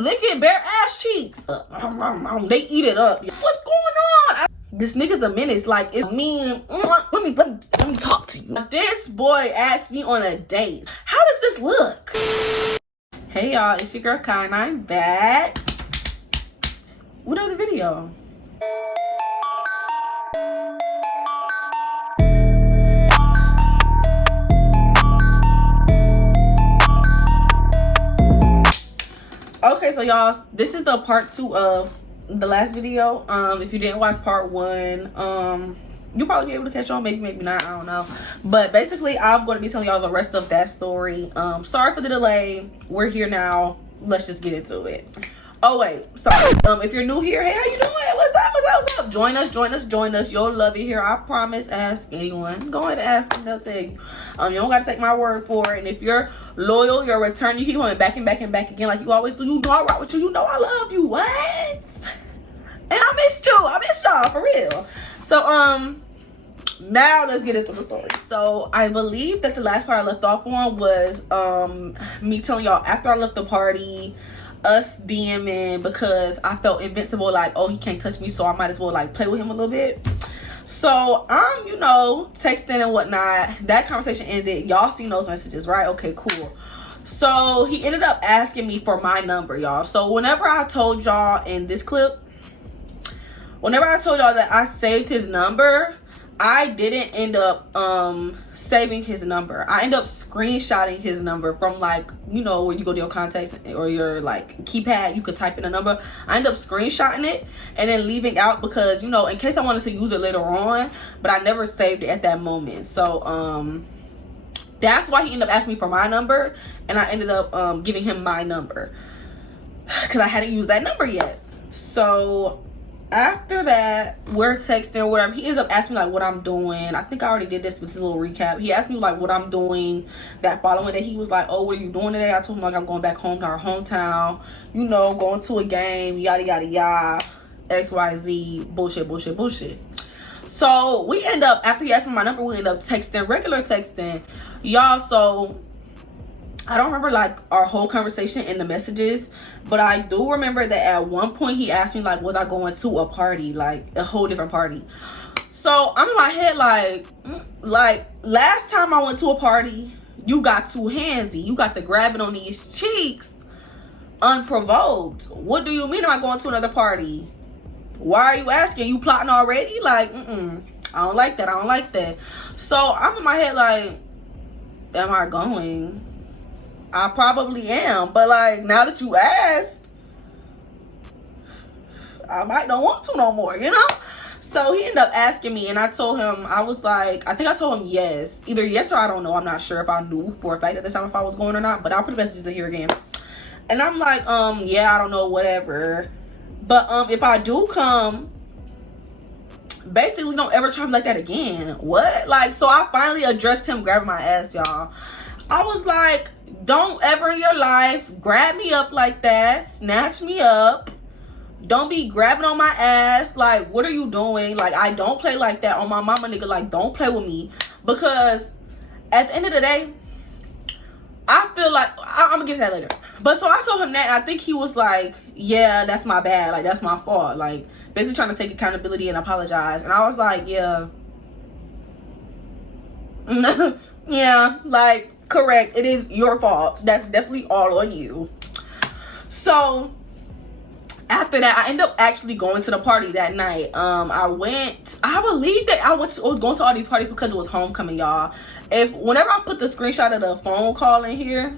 licking bare ass cheeks. They eat it up. What's going on? This nigga's a menace. Like, it's mean. Let me talk to you. This boy asked me on a date. How does this look? Hey y'all, it's your girl Kai and I'm back with another video. Okay, so y'all, this is the part 2 of the last video. If you didn't watch part 1, you'll probably be able to catch on, maybe not, I don't know. But basically, I'm going to be telling y'all the rest of that story. Sorry for the delay. We're here now. Let's just get into it. Oh wait, sorry. If you're new here, hey, how you doing? What's up? Join us. You'll love it here. I promise. Ask anyone. Go ahead and ask them. They'll tell you. You don't gotta take my word for it. And if you're loyal, you're return. You keep going back and back again, like you always do. You know I rock with you. You know I love you. What? And I missed you. I missed y'all for real. So now let's get into the story. So I believe that the last part I left off on was me telling y'all after I left the party, us DMing because I felt invincible, like, oh, he can't touch me, so I might as well like play with him a little bit. So I'm, you know, texting and whatnot. That conversation ended. Y'all seen those messages, right? Okay, cool. So he ended up asking me for my number, y'all. So whenever I told y'all in this clip, whenever I told y'all that I saved his number, I didn't end up saving his number. I ended up screenshotting his number from, like, you know, where you go to your contacts or your like keypad, you could type in a number. I ended up screenshotting it and then leaving out because, you know, in case I wanted to use it later on, but I never saved it at that moment. So that's why he ended up asking me for my number, and I ended up giving him my number because I hadn't used that number yet. So after that, we're texting or whatever. He ends up asking me like what I'm doing. I think I already did this with a little recap. He asked me like what I'm doing. That following day, he was like, oh, what are you doing today? I told him like I'm going back home to our hometown, you know, going to a game, yada yada yada, XYZ, bullshit. So we end up, after he asked me my number, we end up texting, regular texting, y'all. So I don't remember like our whole conversation in the messages, but I do remember that at one point he asked me like, was I going to a party, like a whole different party? So I'm in my head like last time I went to a party, you got too handsy. You got the grabbing on these cheeks unprovoked. What do you mean am I going to another party? Why are you asking? You plotting already? Like, I don't like that. So I'm in my head like, am I going? I probably am, but like now that you ask, I might don't want to no more, you know? So he ended up asking me, and I told him, I was like, I think I told him yes. Either yes or I don't know. I'm not sure if I knew for a fact at the time if I was going or not, but I'll put the messages in here again. And I'm like, yeah, I don't know, whatever. But if I do come, basically don't ever try me like that again. What? Like, so I finally addressed him grabbing my ass, y'all. I was like, don't ever in your life grab me up like that, snatch me up. Don't be grabbing on my ass. Like, what are you doing? Like, I don't play like that on my mama, nigga. Like, don't play with me. Because at the end of the day, I feel like, I'm gonna get to that later. But so I told him that, and I think he was like, yeah, that's my bad. Like, that's my fault. Like, basically trying to take accountability and apologize. And I was like, yeah. Yeah, like, correct, it is your fault. That's definitely all on you. So after that, I ended up actually going to the party that night. I believe that I was going to all these parties because it was homecoming, y'all. Whenever I put the screenshot of the phone call in here,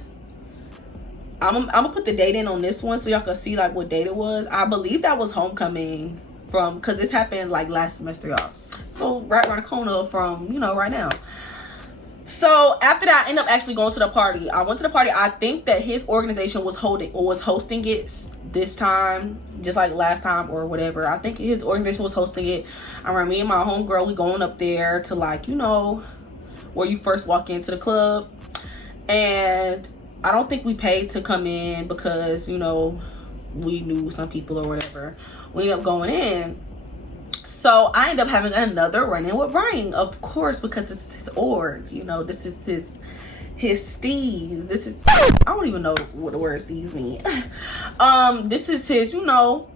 I'm gonna put the date in on this one so y'all can see like what date it was. I believe that was homecoming because this happened like last semester, y'all. So right around the corner from, you know, right now. So after that, I ended up actually going to the party. I went to the party. I think that his organization was hosting it this time, just like last time or whatever. I think his organization was hosting it. I remember me and my homegirl, we going up there to, like, you know, where you first walk into the club. And I don't think we paid to come in because, you know, we knew some people or whatever. We ended up going in. So I ended up having another run-in with Ryan, of course, because it's his org. You know, this is his steez. This is, I don't even know what the word steez mean. This is his, you know,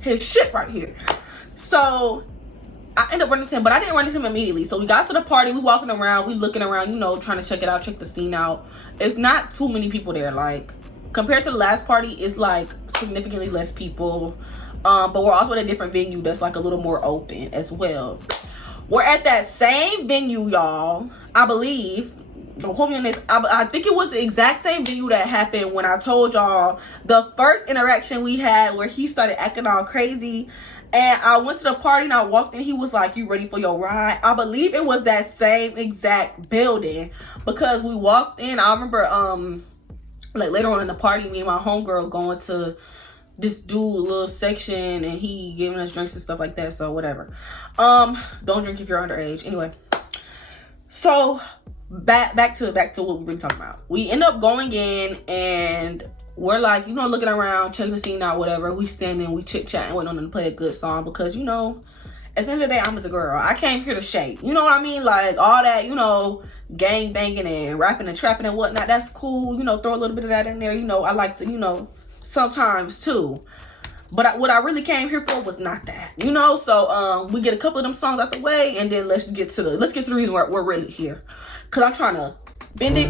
his shit right here. So I ended up running to him, but I didn't run into him immediately. So we got to the party, we walking around, we looking around, you know, trying to check it out, check the scene out. It's not too many people there. Like, compared to the last party, it's like significantly less people. But we're also at a different venue that's like a little more open as well. We're at that same venue, y'all. I believe, don't quote me on this, I think it was the exact same venue that happened when I told y'all the first interaction we had where he started acting all crazy. And I went to the party and I walked in. He was like, "You ready for your ride?" I believe it was that same exact building, because we walked in. I remember, like later on in the party, me and my homegirl going to this dude little section, and he giving us drinks and stuff like that. So whatever. Don't drink if you're underage. Anyway, so back to what we were talking about. We end up going in and we're like, you know, looking around, checking the scene out, whatever. We standing, we chit-chatting, waiting on them to play a good song, because, you know, at the end of the day, I'm just a girl. I came here to shake. You know what I mean? Like, all that, you know, gang banging and rapping and trapping and whatnot, that's cool. You know, throw a little bit of that in there. You know, I like to, you know, sometimes too. But what I really came here for was not that, you know? So, we get a couple of them songs out the way, and then let's get to the reason why we're really here. Because I'm trying to bend it,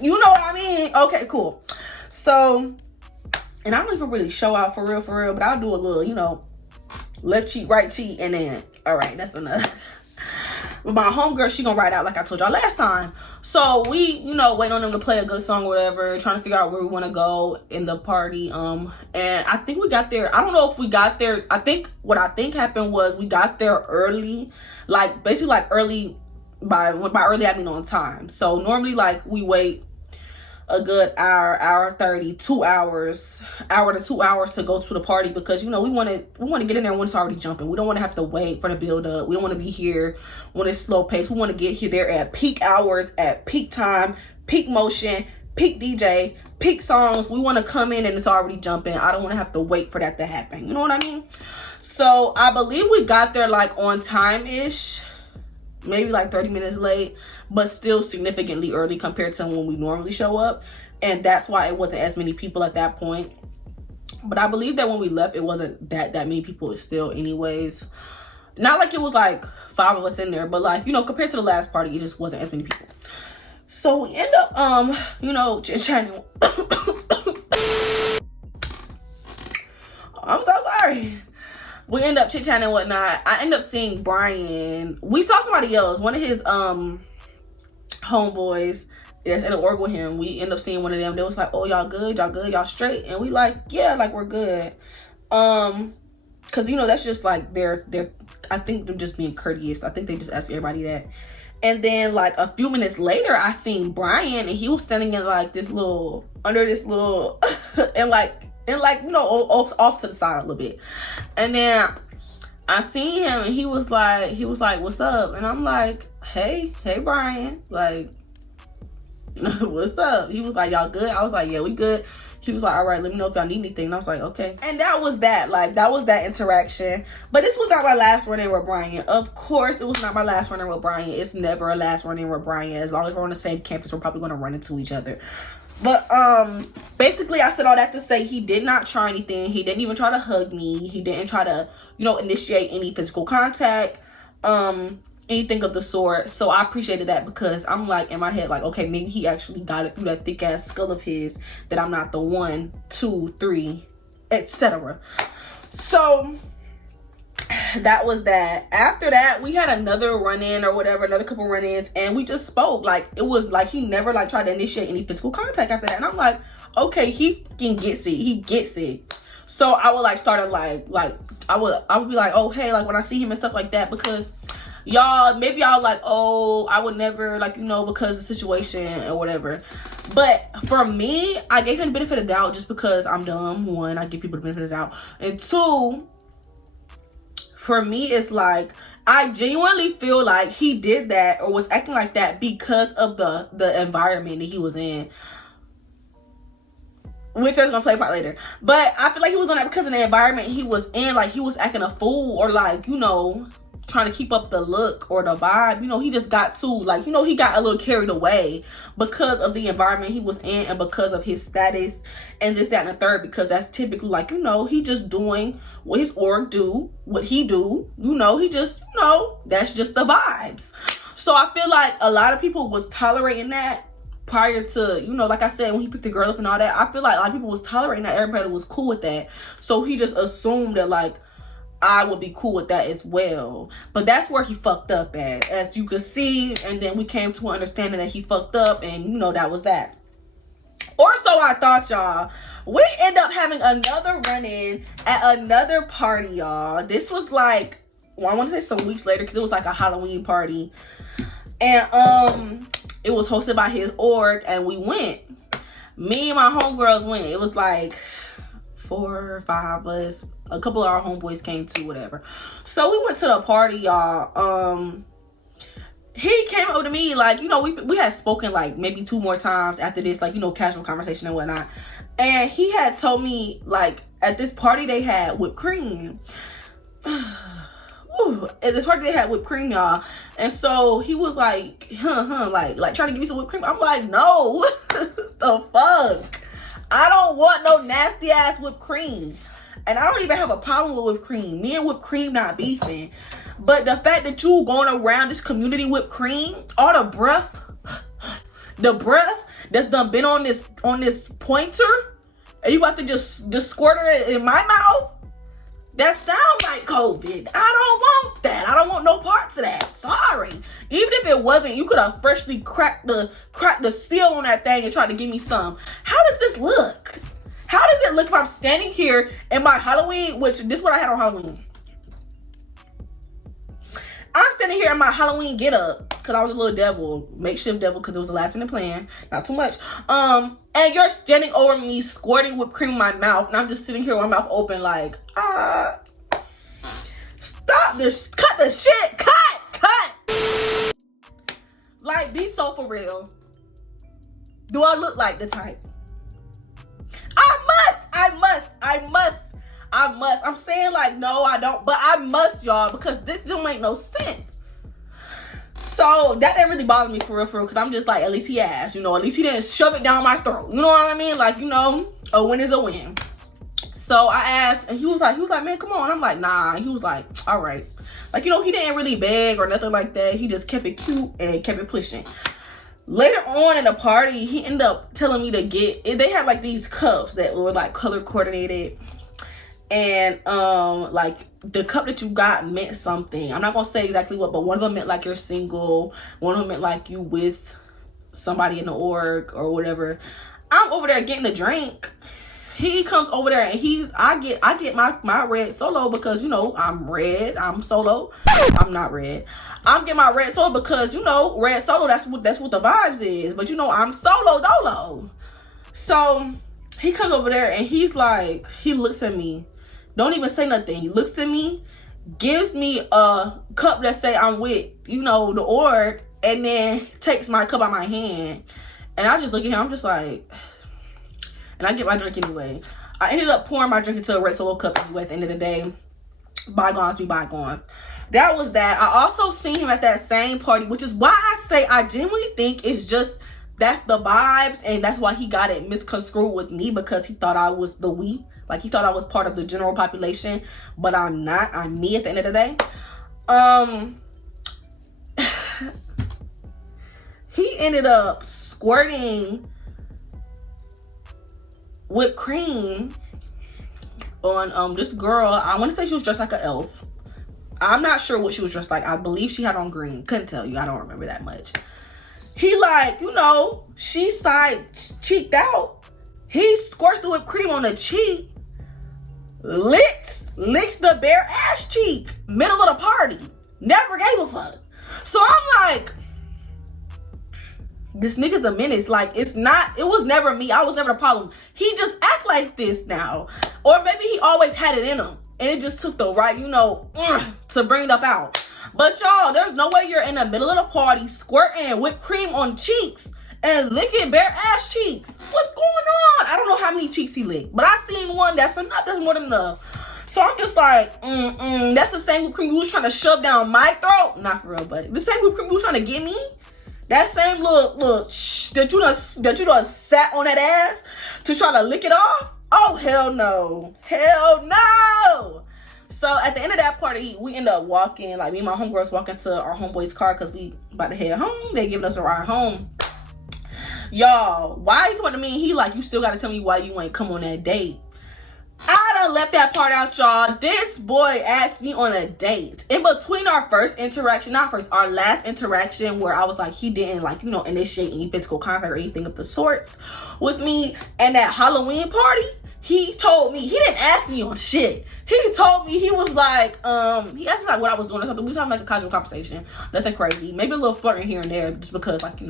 you know what I mean? Okay, cool. So, and I don't even really show out for real, but I'll do a little, you know, left cheek, right cheek, and then, all right, that's enough. But my homegirl, she gonna ride out like I told y'all last time. So we, you know, waiting on them to play a good song or whatever, trying to figure out where we want to go in the party. And I think we got there. I don't know if we got there. I think what happened was we got there early, like basically like early. By early I mean on time. So normally, like, we wait a good hour 30, 2 hours, hour to 2 hours to go to the party, because, you know, we want to get in there when it's already jumping. We don't want to have to wait for the build up. We don't want to be here when it's slow pace. We want to get here there at peak hours, at peak time, peak motion, peak DJ, peak songs. We want to come in and it's already jumping. I don't want to have to wait for that to happen. You know what I mean? So I believe we got there like on time-ish. Maybe like 30 minutes late, but still significantly early compared to when we normally show up. And that's why it wasn't as many people at that point. But I believe that when we left, it wasn't that many people still anyways. Not like it was like 5 of us in there, but like, you know, compared to the last party, it just wasn't as many people. So we end up, you know, chit-chatting. I'm so sorry. We end up chit-chatting and whatnot. I end up seeing Brian. We saw somebody else. One of his homeboys that's in the org with him. We end up seeing one of them. They was like, "Oh, y'all good? Y'all good? Y'all straight?" And we like, "Yeah, like we're good." Cause, you know, that's just like they're I think they're just being courteous. I think they just ask everybody that. And then like a few minutes later, I seen Brian, and he was standing in like this little under this little and like, you know, off to the side a little bit. And then I seen him, and he was like, "What's up?" And I'm like, hey Brian, like, what's up? He was like, "Y'all good?" I was like, "Yeah, we good." He was like, "All right, let me know if y'all need anything." And I was like, "Okay." And that was that. Like, that was that interaction. But this was not my last run-in with Brian. Of course, it was not my last run-in with Brian. It's never a last run-in with Brian. As long as we're on the same campus, we're probably going to run into each other. But basically, I said all that to say he did not try anything. He didn't even try to hug me. He didn't try to, you know, initiate any physical contact, anything of the sort. So I appreciated that, because I'm like, in my head, like, okay, maybe he actually got it through that thick ass skull of his that I'm not the 1, 2, 3, etc. So that was that. After that, we had another run-in or whatever, another couple run-ins, and we just spoke. Like, it was like he never like tried to initiate any physical contact after that. And I'm like, okay, he gets it. He gets it. So I would like start to like I would be like, "Oh, hey," like when I see him and stuff like that, because y'all, maybe y'all like, "Oh, I would never," like, you know, because of the situation or whatever. But for me, I gave him the benefit of the doubt just because I'm dumb. 1, I give people the benefit of the doubt. And 2, for me, it's like, I genuinely feel like he did that or was acting like that because of the environment that he was in. Which I was gonna play a part later. But I feel like he was doing that because of the environment he was in. Like, he was acting a fool, or like, you know, trying to keep up the look or the vibe, you know, he just got too, like, you know, he got a little carried away because of the environment he was in and because of his status and this, that, and the third, because that's typically, like, you know, he just doing what his org do, what he do, you know, he just, you know, that's just the vibes. So I feel like a lot of people was tolerating that prior to, you know, like I said, when he picked the girl up and all that. I feel like a lot of people was tolerating that. Everybody was cool with that. So he just assumed that, like, I would be cool with that as well. But that's where he fucked up at, as you could see. And then we came to an understanding that he fucked up, and, you know, that was that. Or so I thought, y'all. We end up having another run-in at another party, y'all. This was like, well, I want to say some weeks later, because it was like a Halloween party. And it was hosted by his org, and we went. Me and my homegirls went. It was like 4 or 5 of us. A couple of our homeboys came too, whatever. So we went to the party, y'all. He came over to me, like, you know, we had spoken like maybe 2 more times after this, like, you know, casual conversation and whatnot. And he had told me, like, at this party they had whipped cream. Ooh, at this party they had whipped cream, y'all. And so he was like, like trying to give me some whipped cream. I'm like, no. The fuck? I don't want no nasty ass whipped cream. And I don't even have a problem with whipped cream. Me and whipped cream not beefing. But the fact that you going around this community whipped cream, all the breath that's done been on this pointer, and you about to just squirt it in my mouth? That sounds like COVID. I don't want that. I don't want no parts of that. Sorry. Even if it wasn't, you could have freshly cracked the seal on that thing and tried to give me some. How does this look? How does it look if I'm standing here in my Halloween, which this is what I had on Halloween. I'm standing here in my Halloween get up because I was a little devil, makeshift devil, because it was the last minute plan, not too much. And you're standing over me, squirting whipped cream in my mouth, and I'm just sitting here with my mouth open, like, stop this, cut the shit, cut. Like, be so for real. Do I look like the type? I must. I'm saying, like, no, I don't, but I must, y'all, because this don't make no sense. So that didn't really bother me for real, because I'm just like, at least he asked, you know, at least he didn't shove it down my throat. You know what I mean? Like, you know, a win is a win. So I asked, and he was like, man, come on. I'm like, nah. He was like, all right. Like, you know, he didn't really beg or nothing like that. He just kept it cute and kept it pushing. Later on in the party, he ended up telling me to get, they had like these cups that were like color coordinated. And like the cup that you got meant something. I'm not gonna say exactly what, but one of them meant like you're single. One of them meant like you with somebody in the org or whatever. I'm over there getting a drink. He comes over there and I get my red solo because, you know, I'm red. I'm solo. I'm not red. I'm getting my red solo because, you know, red solo, that's what the vibes is. But, you know, I'm solo dolo. So he comes over there and he's like, he looks at me. Don't even say nothing. He looks at me, gives me a cup that say I'm with, you know, the org, and then takes my cup out of my hand. And I just look at him. I'm just like, and I get my drink anyway. I ended up pouring my drink into a red solo cup anyway at the end of the day. Bygones be bygones. That was that. I also seen him at that same party, which is why I say I genuinely think it's just, that's the vibes, and that's why he got it misconstrued with me, because he thought I was the we. Like, he thought I was part of the general population, but I'm not. I'm me at the end of the day. He ended up squirting whipped cream on this girl. I want to say she was dressed like an elf. I'm not sure what she was dressed like. I believe she had on green. Couldn't tell you. I don't remember that much. He, like, you know, she side cheeked out. He squirts the whipped cream on the cheek. Licks the bare ass cheek. Middle of the party. Never gave a fuck. So I'm like, this nigga's a menace. Like, it was never me. I was never the problem. He just act like this now. Or maybe he always had it in him. And it just took the right, you know, to bring it up out. But y'all, there's no way you're in the middle of the party squirting whipped cream on cheeks and licking bare ass cheeks. What's going on? I don't know how many cheeks he licked, but I seen one. That's enough. That's more than enough. So I'm just like, that's the same whipped cream you was trying to shove down my throat. Not for real, but the same whipped cream you was trying to give me. That same little that you done sat on that ass to try to lick it off. Oh, hell no. Hell no. So at the end of that party, we ended up walking, like me and my homegirls walking to our homeboy's car because we about to head home. They giving us a ride home. Y'all, why you coming to me? He like, you still got to tell me why you ain't come on that date. I done left that part out, y'all. This boy asked me on a date. In between our first interaction, our last interaction where I was like, he didn't like, initiate any physical contact or anything of the sorts with me. And that Halloween party, he told me, he didn't ask me on shit. He told me, he was like, he asked me like what I was doing or something. We was having like a casual conversation. Nothing crazy. Maybe a little flirting here and there just because like,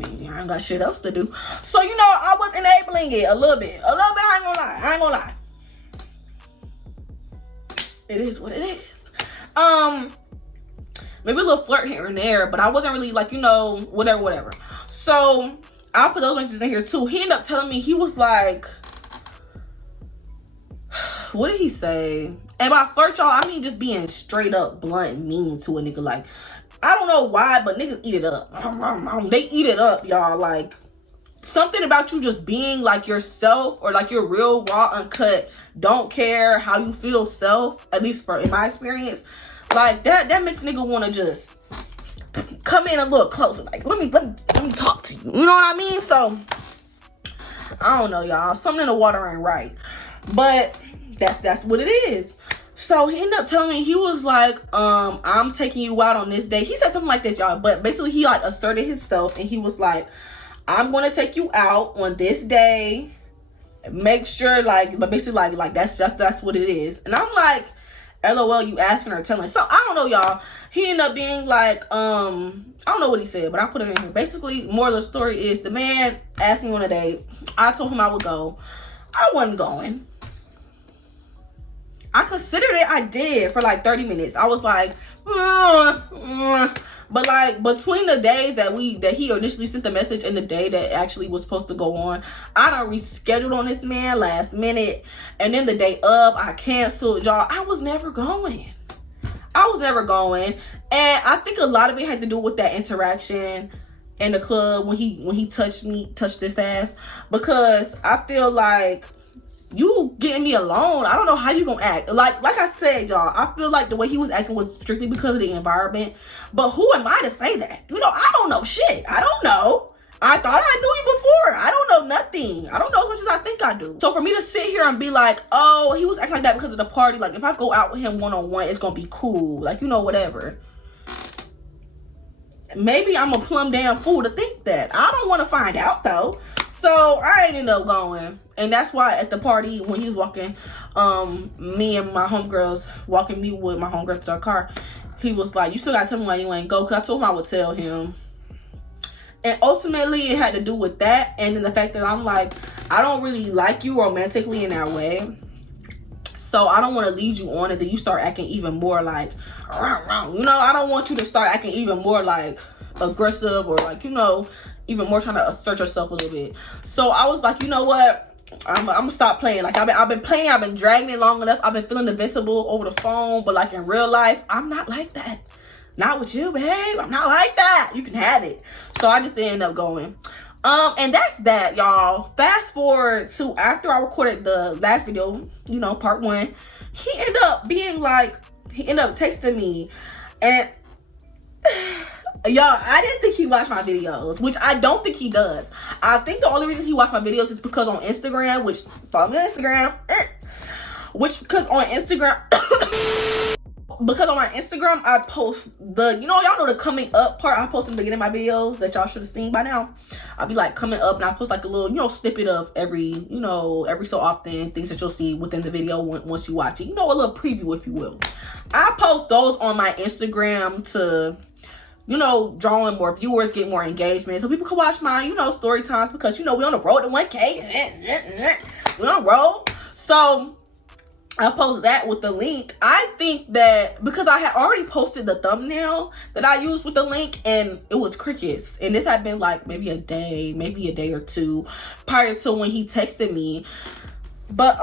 I ain't got shit else to do. So, I was enabling it a little bit. I ain't gonna lie. It is what it is. Maybe a little flirt here and there, but I wasn't really like, whatever. So, I'll put those mentions in here too. He ended up telling me, he was like, what did he say? And by flirt, y'all, I mean just being straight up blunt mean to a nigga. Like, I don't know why, but niggas eat it up. They eat it up, y'all. Like, something about you just being like yourself or like your real, raw, uncut, don't care how you feel self, at least in my experience, like that makes nigga want to just come in a little closer. Like, let me talk to you. You know what I mean? So, I don't know, y'all. Something in the water ain't right. But that's what it is. So he ended up telling me, he was like, I'm taking you out on this day. He said something like this, y'all. But basically, he like asserted himself, and he was like, I'm gonna take you out on this day. Make sure, but basically, like that's what it is. And I'm like, LOL, you asking or telling. So I don't know, y'all. He ended up being like, I don't know what he said, but I put it in here. Basically, moral of the story is the man asked me on a date. I told him I would go. I wasn't going. I considered it. I did for like 30 minutes. I was like, but like between the days that he initially sent the message and the day that actually was supposed to go on, I done rescheduled on this man last minute, and then the day of I canceled, y'all. I was never going, and I think a lot of it had to do with that interaction in the club when he touched this ass, because I feel like you getting me alone, I don't know how you gonna act. Like I said, y'all, I feel like the way he was acting was strictly because of the environment. But who am I to say that? I don't know shit. I don't know. I thought I knew you before. I don't know nothing. I don't know as much as I think I do. So for me to sit here and be like, oh, he was acting like that because of the party. Like, if I go out with him one-on-one, it's gonna be cool. Like, whatever. Maybe I'm a plumb damn fool to think that. I don't want to find out, though. So I ended up going. And that's why at the party, when he was walking, me and my homegirls, walking me with my homegirls to our car, he was like, you still gotta tell me why you ain't go. Because I told him I would tell him. And ultimately, it had to do with that. And then the fact that I'm like, I don't really like you romantically in that way. So I don't want to lead you on and then you start acting even more like, I don't want you to start acting even more like aggressive or like, even more trying to assert yourself a little bit. So I was like, you know what? I'm gonna stop playing. Like, I've been playing, I've been dragging it long enough. I've been feeling invincible over the phone, but like in real life, I'm not like that. Not with you, babe. I'm not like that. You can have it. So I just ended up going. And that's that, y'all. Fast forward to after I recorded the last video, part 1, he ended up texting me, and y'all, I didn't think he watched my videos, which I don't think he does. I think the only reason he watched my videos is because on Instagram, which follow me on Instagram, because on my Instagram, I post y'all know the coming up part I post in the beginning of my videos that y'all should have seen by now. I'll be like coming up and I post like a little, snippet of every so often things that you'll see within the video once you watch it. A little preview, if you will. I post those on my Instagram to, draw in more viewers, get more engagement, so people can watch my, story times, because, we on the road to 1K. We on the road. So I post that with the link. I think that because I had already posted the thumbnail that I used with the link, and it was crickets. And this had been like maybe a day or two prior to when he texted me. But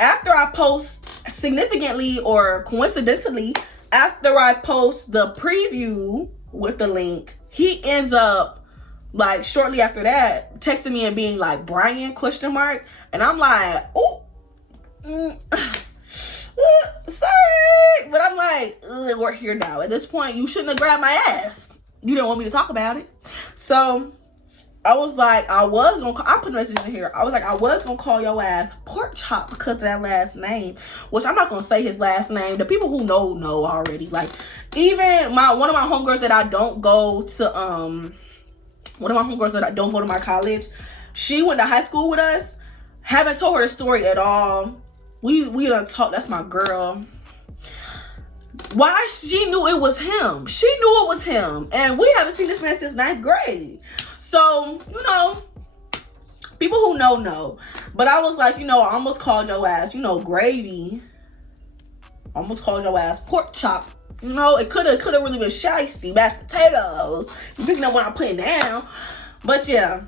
after I post, significantly or coincidentally, after I post the preview with the link, he ends up like shortly after that texting me and being like, Brian, question mark. And I'm like, oh, sorry. But I'm like, we're here now. At this point, you shouldn't have grabbed my ass. You didn't want me to talk about it. So I was like, I put a message in here. I was like, I was gonna call your ass pork chop because of that last name, which I'm not gonna say his last name. The people who know already. Like, even one of my homegirls that I don't go to my college, she went to high school with us. Haven't told her the story at all. We done talk. That's my girl. Why? She knew it was him. She knew it was him, and we haven't seen this man since 9th grade. So, you know, people who know. But I was like, you know, I almost called your ass, you know, gravy. Almost called your ass pork chop. You know, it could have really been shiesty, mashed potatoes. You picking up what I'm putting down. But yeah.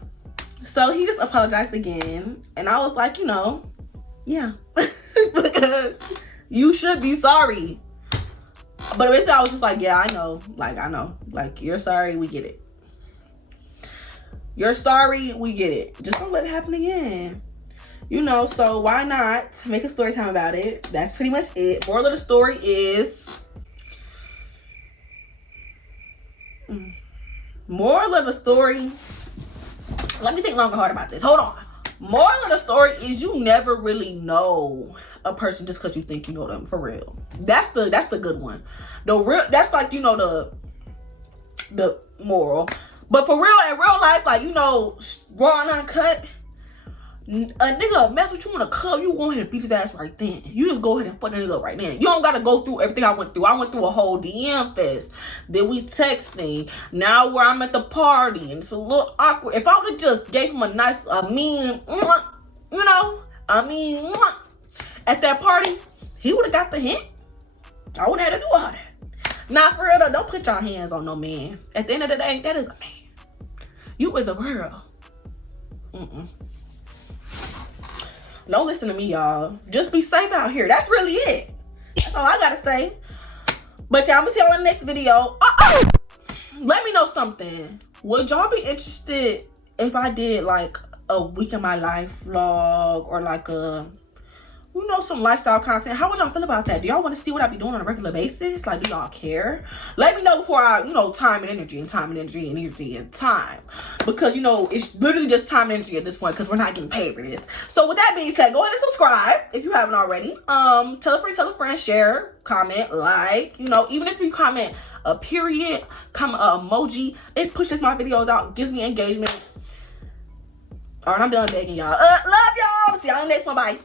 So he just apologized again. And I was like, you know, yeah. Because you should be sorry. But basically I was just like, yeah, I know. Like, you're sorry, we get it. You're sorry, we get it. Just don't let it happen again. You know, so why not make a story time about it? That's pretty much it. Moral of the story is... Moral of the story... Let me think long and hard about this. Hold on. Moral of the story is you never really know a person just because you think you know them, for real. That's the good one. That's like, you know, the moral. But for real, in real life, like, you know, raw and uncut, a nigga mess with you in a club, you go ahead and beat his ass right then. You just go ahead and fuck that nigga up right then. You don't gotta go through everything I went through. I went through a whole DM fest. Then we texting. Now where I'm at the party, and it's a little awkward. If I would have just gave him a nice, mean, you know, at that party, he would have got the hint. I wouldn't have to do all that. Nah, for real though, don't put your hands on no man. At the end of the day, that is a man. You is a girl. Don't listen to me, y'all. Just be safe out here. That's really it. That's all I gotta say. But y'all, I'm gonna see y'all in the next video. Let me know something. Would y'all be interested if I did like a week in my life vlog, or like a, you know, some lifestyle content? How would y'all feel about that? Do y'all want to see what I be doing on a regular basis? Like, do y'all care? Let me know before I, you know, time and energy. Because, you know, it's literally just time and energy at this point, because we're not getting paid for this. So with that being said, go ahead and subscribe if you haven't already. Tell a friend, share, comment, like, you know, even if you comment a period, comment an emoji, it pushes my videos out, gives me engagement. All right, I'm done begging y'all. Love y'all. See y'all in the next one. Bye.